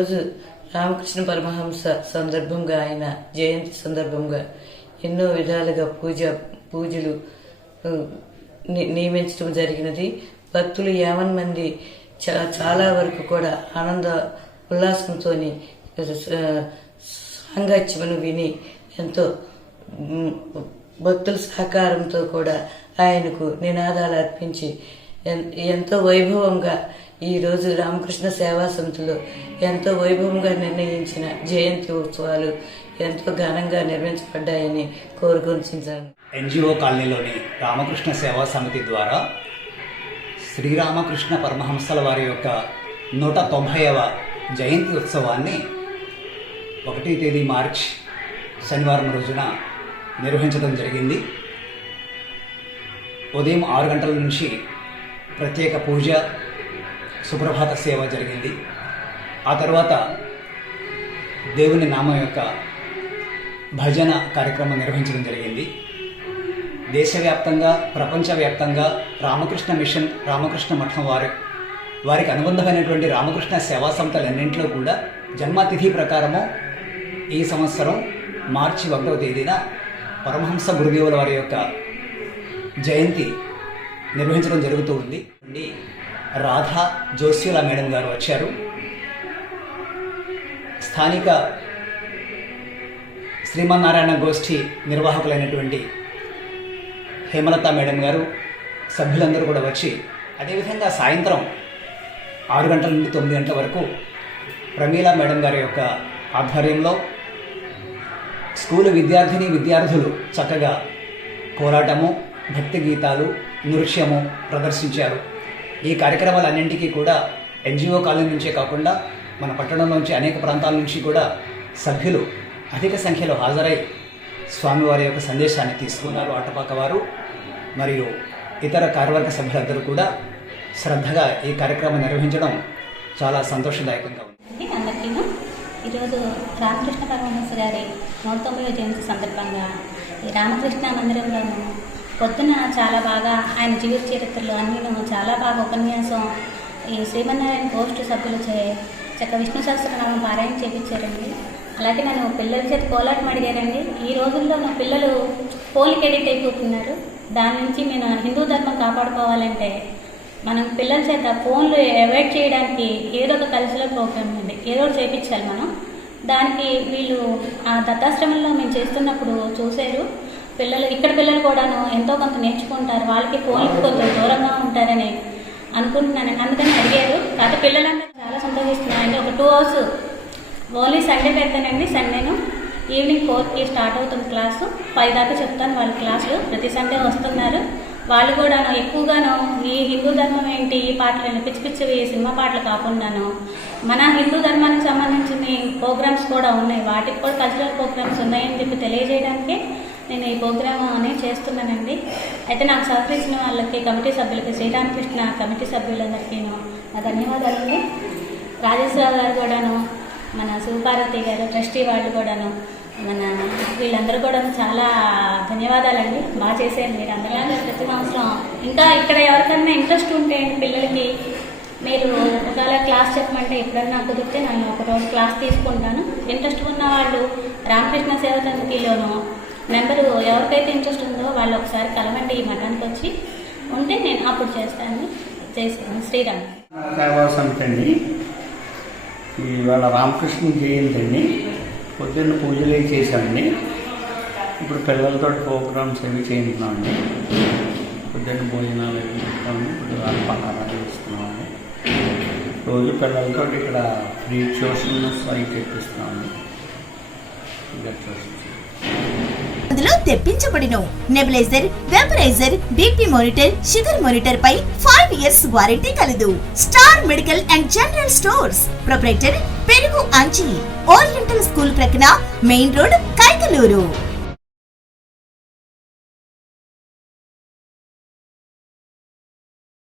ఈరోజు రామకృష్ణ పరమహంస సందర్భంగా ఆయన జయంతి సందర్భంగా ఎన్నో విధాలుగా పూజ పూజలు నియమించడం జరిగినది. భక్తులు యావన్ మంది చా- చాలా వరకు కూడా ఆనంద ఉల్లాసంతో సాంగత్యమును విని ఎంతో భక్తుల సహకారంతో కూడా ఆయనకు నినాదాలు అర్పించి ఎంతో వైభవంగా ఈరోజు రామకృష్ణ సేవా సమితిలో ఎంతో వైభవంగా నిర్ణయించిన జయంతి ఉత్సవాలు ఎంతో ఘనంగా నిర్వహించబడ్డాయని కోరుకుంటున్నాను ఎన్జిఓ కాలనీలోని రామకృష్ణ సేవా సమితి ద్వారా శ్రీరామకృష్ణ పరమహంసల వారి యొక్క నూట తొంభైవ జయంతి ఉత్సవాన్ని ఒకటి తేదీ మార్చ్ శనివారం రోజున నిర్వహించడం జరిగింది. ఉదయం ఆరు గంటల నుంచి ప్రత్యేక పూజ సుప్రభాత సేవ జరిగింది. ఆ తర్వాత దేవుని నామం యొక్క భజన కార్యక్రమం నిర్వహించడం జరిగింది. దేశవ్యాప్తంగా ప్రపంచవ్యాప్తంగా రామకృష్ణ మిషన్ రామకృష్ణ మఠం వారు వారికి అనుబంధమైనటువంటి రామకృష్ణ సేవా సంస్థలన్నింటిలో కూడా జన్మతిథి ప్రకారము ఈ సంవత్సరం మార్చి ఒకటవ తేదీన పరమహంస గురుదేవుల వారి యొక్క జయంతి నిర్వహించడం జరుగుతూ ఉంది. రాధా జోస్యుల మేడం గారు వచ్చారు. స్థానిక శ్రీమన్నారాయణ గోష్ఠి నిర్వాహకులైనటువంటి హేమలత మేడం గారు సభ్యులందరూ కూడా వచ్చి అదేవిధంగా సాయంత్రం ఆరు గంటల నుండి తొమ్మిది గంటల వరకు ప్రమీల మేడం గారి యొక్క ఆధ్వర్యంలో స్కూలు విద్యార్థిని విద్యార్థులు చక్కగా కోలాటము భక్తి గీతాలు నృత్యము ప్రదర్శించారు. ఈ కార్యక్రమాలన్నింటికీ కూడా ఎన్జిఓ కాలనీ నుంచే కాకుండా మన పట్టణంలోంచి అనేక ప్రాంతాల నుంచి కూడా సభ్యులు అధిక సంఖ్యలో హాజరై స్వామివారి యొక్క సందేశాన్ని తీసుకున్నారు. అటపాక వారు మరియు ఇతర కార్యవర్గ సభ్యులందరూ కూడా శ్రద్ధగా ఈ కార్యక్రమం నిర్వహించడం చాలా సంతోషదాయకంగా ఉంది. ఈరోజు రామకృష్ణ పరమహంస గారి నూట తొంభై జయంతి సందర్భంగా ఈ రామకృష్ణ మందిరంలోనూ పొద్దున చాలా బాగా ఆయన జీవిత చరిత్రలు అన్నీ చాలా బాగా ఉపన్యాసం ఈ శ్రీమన్నారాయణ పోస్టు సభ్యులచే చక్క విష్ణు సహస్రనామం పారాయణ చేపించారండి. అలాగే నన్ను పిల్లల చేతి కోలాటం అడిగారండి. ఈ రోజుల్లో నా పిల్లలు ఫోన్కి ఎడిట్ అయిపోతున్నారు. దాని నుంచి నేను హిందూ ధర్మం కాపాడుకోవాలంటే మనం పిల్లల చేత ఫోన్లు అవాయిడ్ చేయడానికి ఏదో ఒక కల్చరల్ ప్రోగ్రామ్ ఉంది. ఏదో ఒకటి చేయించాలి మనం. దానికి వీళ్ళు ఆ దత్తాశ్రమంలో మేము చేస్తున్నప్పుడు చూశారు. పిల్లలు ఇక్కడ పిల్లలు కూడాను ఎంతో కొంత నేర్చుకుంటారు. వాళ్ళకి ఫోన్కి కొంచెం దూరంగా ఉంటారని అనుకుంటున్నాను. అందుకని అడిగారు. కాకపోతే పిల్లలందరూ చాలా సంతోషిస్తున్నారు. అంటే ఒక టూ అవర్స్ ఓన్లీ సండే పెడతానండి. సండేను ఈవినింగ్ ఫోర్కి స్టార్ట్ అవుతుంది క్లాసు. ఫైవ్ దాకా చెప్తాను వాళ్ళ క్లాసులు. ప్రతి సండే వస్తున్నారు. వాళ్ళు కూడాను ఎక్కువగాను ఈ హిందూ ధర్మం ఏంటి? ఈ పాటలు పిచ్చి పిచ్చివి సినిమా పాటలు కాకుండాను మన హిందూ ధర్మానికి సంబంధించిన ప్రోగ్రామ్స్ కూడా ఉన్నాయి. వాటికి కూడా కల్చరల్ ప్రోగ్రామ్స్ ఉన్నాయని చెప్పి తెలియజేయడానికి నేను ఈ ప్రోగ్రామ్ అనేది చేస్తున్నానండి. అయితే నాకు సహకరించిన వాళ్ళకి కమిటీ సభ్యులకి శ్రీరామకృష్ణ కమిటీ సభ్యులందరికీ నా ధన్యవాదాలండి. రాజేశ్వరరావు గారు కూడాను మన శివపార్వతి గారు ట్రస్టీ వాళ్ళు కూడాను మన వీళ్ళందరూ కూడా చాలా ధన్యవాదాలండి. బాగా చేశారు మీరు అందరిలాగా ప్రతి సంవత్సరం ఇంకా ఇక్కడ ఎవరికైనా ఇంట్రెస్ట్ ఉంటే పిల్లలకి మీరు ఒకవేళ క్లాస్ చెప్పమంటే ఎప్పుడన్నా కుదిరితే నన్ను ఒక రోజు క్లాస్ తీసుకుంటాను. ఇంట్రెస్ట్ ఉన్న వాళ్ళు రామకృష్ణ సేవ సమితిలోనూ నెంబరు ఎవరికైతే ఇంట్రెస్ట్ ఉందో వాళ్ళు ఒకసారి కలవండి ఈ మఠానికి వచ్చి. ఉంటే నేను అప్పుడు చేస్తాను. చేస్తాను. శ్రీరామ్. సేవా సమితి అండి ఇవాళ రామకృష్ణ జయంతి అండి పొద్దున్న పూజలు అవి చేశామండి. ఇప్పుడు పిల్లలతో ప్రోగ్రామ్స్ అవి చేయించున్నామండి. పొద్దున్న భోజనాలు అవి ఇస్తామండి ఇప్పుడు అల్పాహారాలు ఇస్తున్నామండి రోజు పిల్లలతో ఇక్కడ ఫ్రీ ట్యూషన్స్ అవి తెప్పిస్తున్నామండి ఇంకా ట్యూషన్స్ అందులో తెప్పించబడిన. Nebulizer vaporizer BP monitor sugar monitor పై ఫైవ్ ఇయర్స్ వారంటీ కలదు. Star medical and general stores. Proprietor పెరుగు అంచి ఓరియంటల్ స్కూల్ ప్రక్కన మెయిన్ రోడ్ కైకలూరు.